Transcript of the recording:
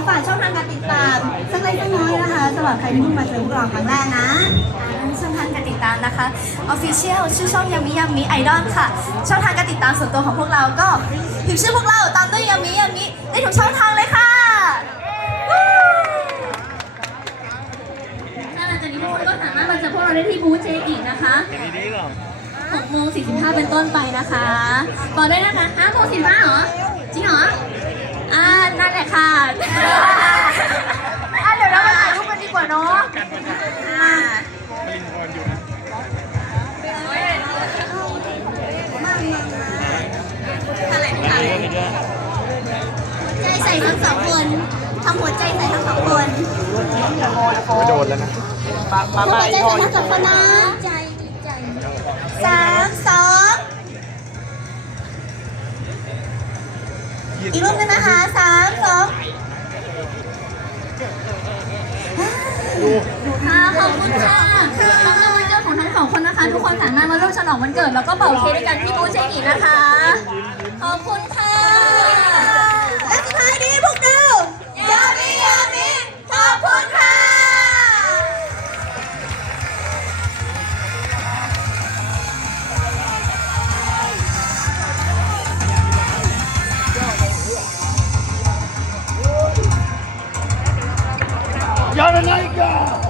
ที่เพิ่งมาเจอพวกเราครั้งแรกนะช่องทางการติดตามนะคะ Official ชื่อช่องยามิยามิไอดอลค่ะ ช่องทางการติดตามส่วนตัวของพวกเราก็พิมพ์ชื่อพวกเราตามด้วยยามิยามิได้ทุกช่องทางเลยค่ะถ้าหลังจากนี้พวกคุณก็สามารถมาเจอพวกเราได้ที่บูธเจอีกนะคะ6โมง45 เป็นต้นไปนะคะต่อด้วยนะคะ5โมง45เหรอ จริงเหรอ อ่า นั่นแหละค่ะ อะเดี๋ยวเรามาถ่ายรูปกันดีกว่าเนาะอ่า ใจใส่ทั้งสองคนทำหัวใจใส่ทั้งสองคนไม่โดนแล้วนะทำหัวใจใส่ทั้งสองคนนะใจดีใจสามสองอีกรูปหนึงนะคะสามสองค่ะขอบคุณค่ะ องทั้งสองคนนะคะ ทุกคนสามารถมาร่วมฉลองวันเกิด แล้วก็เป่าเค้กด้วยกันที่บูธเชอีนะคะ ขอบคุณค่ะและสุดท้ายนี้พวกเรายามิยามิขอบคุณค่ะยามินายก